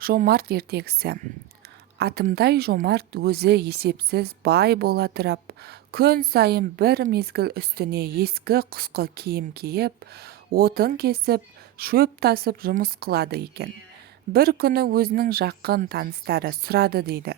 Жомарт ертегісі. Атымдай жомарт өзі есепсіз бай бола тұрап, күн сайын бір мезгіл үстіне ескі құсқы киім киіп, отын кесіп, шөп тасып жұмыс қылады екен. Бір күні өзінің жақын таныстары сұрады дейді.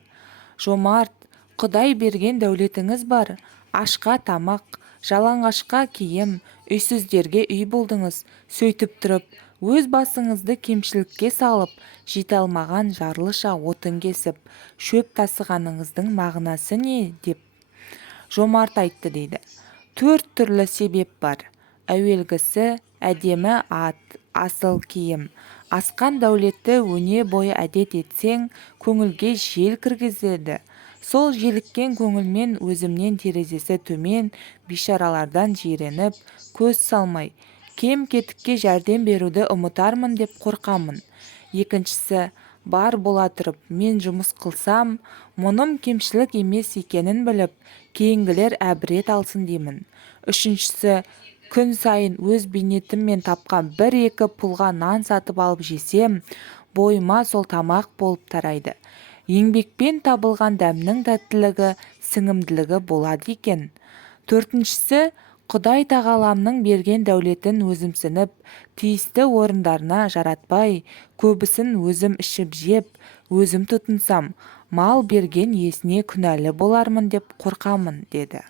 Жомарт, Құдай берген дәулетіңіз бар, ашқа тамақ, жалаңашқа киім, үйсіздерге үй болдыңыз, сөйтіп тұрып, өз басыңызды кемшілікке салып, жете алмаған жарлыша отын кесіп, шөп тасығаныңыздың мағынасы не деп жомарт айтты дейді. 4 түрлі себеп бар. Әуелгісі әдемі ат, асыл киім. Асқан дәулетті өне бойы әдет етсең, көңілге жел кіргізеді. Сол желіккен көңілмен өзімнен терезесі төмен бишаралардан жиреніп, көз салмай, кем кетікке жәрдем беруді ұмытармын деп қорқамын. Екіншісі, бар бола тұрып, мен жұмыс қылсам, мұным кемшілік емес екенін біліп, кейінгілер әбірет алсын деймін. Үшіншісі, күн сайын өз бейнетіммен тапқан 1-2 пұлға нан сатып алып жесем, бойыма сол тамақ болып тарайды. Еңбекпен табылған дәмнің тәттілігі, сіңімділігі болады екен. Төртіншісі, Құдай тағаламның берген дәулетін өзімсініп, тиісті орындарына жаратпай, көбісін өзім ішіп жеп, өзім тұтынсам, мал берген иесіне күнәлі болармын деп қорқамын, деді.